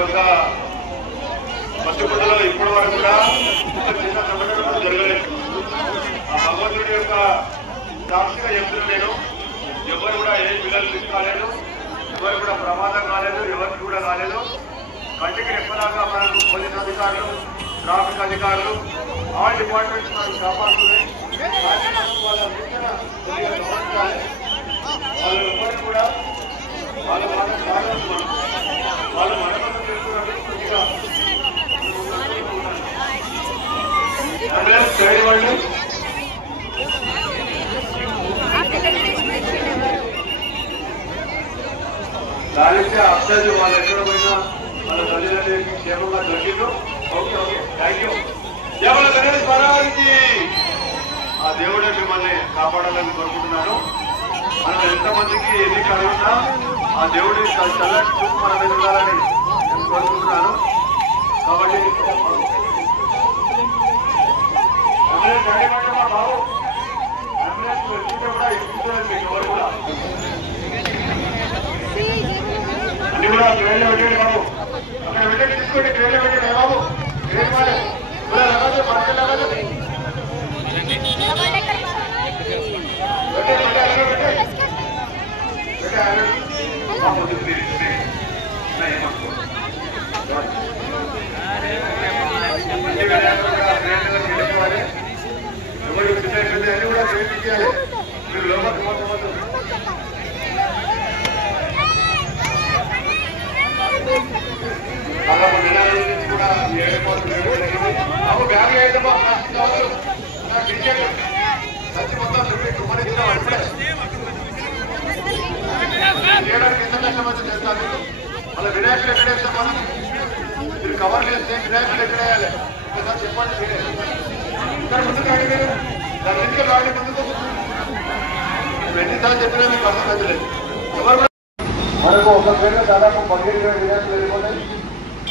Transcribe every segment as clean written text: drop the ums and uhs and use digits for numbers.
యొక్క పట్టుకుంటలో ఇప్పటి వరకు కూడా ఒక చిన్న సంఘటన కూడా జరగలేదు. ఆ భగవంతుడి యొక్క సాక్షిగా చెప్తున్నా నేను, ఎవరు కూడా ఏ పిల్లలు మిస్ కాలేదు, ఎవరు కూడా ప్రమాదం కాలేదు, ఎవరికి కూడా కాలేదు. కంటికి రెప్పలాగా మనకు పోలీస్ అధికారులు, ట్రాఫిక్ అధికారులు, ఆల్ డిపార్ట్మెంట్స్ మనకు కాపాడుతున్నాయి. వాళ్ళు ఎవరు కూడా వాళ్ళ మనపం చేస్తున్నారు. కొద్దిగా అంబులెన్స్ చేయనివ్వండి. దానిస్తే అబ్జర్వ్ వాళ్ళు ఎక్కడ పోయినా వాళ్ళ తల్లిదండ్రులకి క్షేమంగా దొరికిందో. Okay okay, thank you. జవల గణేష్ మహారాజ్కి ఆ దేవుడే మిమ్మల్ని కాపాడాలని కోరుకుంటున్నాను. మనం ఎంతమందికి ఎన్ని కలుగుతా ఆ దేవుడి చల్లటి చూపు మన మీద ఉండాలని నేను కోరుకుంటున్నాను. కాబట్టి అంబులెన్స్ అడిగండి మా బాబు, అంబులెన్స్ వెళ్తుంటే కూడా ఇస్తుంది మీకు ఎవరు కూడా అన్ని కూడా ట్రైన్లో పెట్టండి బాబు. అక్కడ వెళ్ళి తీసుకోండి, ట్రైన్లో పెట్టండి బాబు. ట్రైన్ వాళ్ళు లగాదు మార్కెట్ లగాదు ఎవరు చిన్న అన్ని కూడా చేయాలి. మీరు లోపల అలా నినాల నుంచి కూడా 7 బ్యాగ్ అయితేమో సచ్చి మొత్తం కుమ్మరించినాం. అప్పుడే చేయడానికి ఎంత కష్టం వచ్చి చేస్తాను. మళ్ళీ వినాయకులు ఎక్కడ వేస్తాం మనం? మీరు కవర్ చేస్తే వినాయకులు ఎక్కడ వేయాలి ఒకసారి చెప్పండి. మీరే ఇక్కడ ముందుకు రాండి, మీరు దాని నుంచి రాండి ముందుకు. ఎన్నిసార్లు చెప్పినా మీకు అర్థం అవుతలేదు. ఎవరు మనకు ఒక పేరు దాదాపు 15-20 వినాయకులు వెళ్ళిపోతాయి.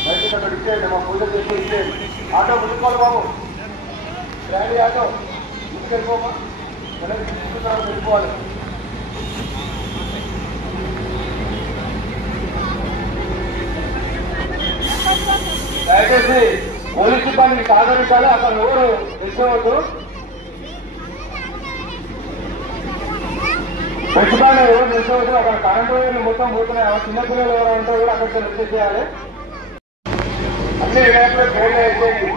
బయట అక్కడ ఇచ్చేయండి, మా పూజ చేసి ఇచ్చేయండి. ఆటో ముందుకోవాలి బాబు, డాడీ ఆటో ముందుకు వెళ్ళిపోమా, వెళ్ళిపోవాలి. దయచేసి పోలీస్ సిబ్బందికి సహకరించాలి. అక్కడ ఎవరు తెచ్చవద్దు. ఖచ్చితంగా ఎవరు తెచ్చవద్దు. అక్కడ కరెంటు వైర్లు మొత్తం పోతున్నాయి. చిన్నపిల్లలు ఎవరు ఉంటే కూడా అక్కడికి వచ్చేసేయాలి. అన్ని వినాయకులు గ్రేడ్ అయిపోయింది.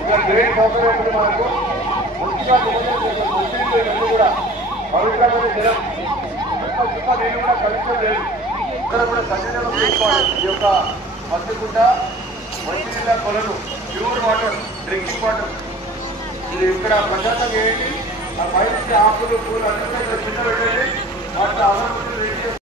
ఇక్కడ గ్రేడ్ సౌకర్యం ఉంది మనకు. మంచిగా ఇవన్నీ కూడా పవిత్రమైన జలం నేను కూడా కలెక్షన్ లేదు. ఇక్కడ కూడా సన్నిధానం తీసుకోవాలి. ఈ యొక్క మత్స్యగుంట మంచినీళ్ళ కొలను, ప్యూర్ వాటర్, డ్రింకింగ్ వాటర్. ఇది ఇక్కడ ప్రశాంతంగా ఏంటి, ఆ పైన ఆకులు పూలు అన్నీ ఇక్కడ చిన్న పెట్టండి. వాటిని అవసరం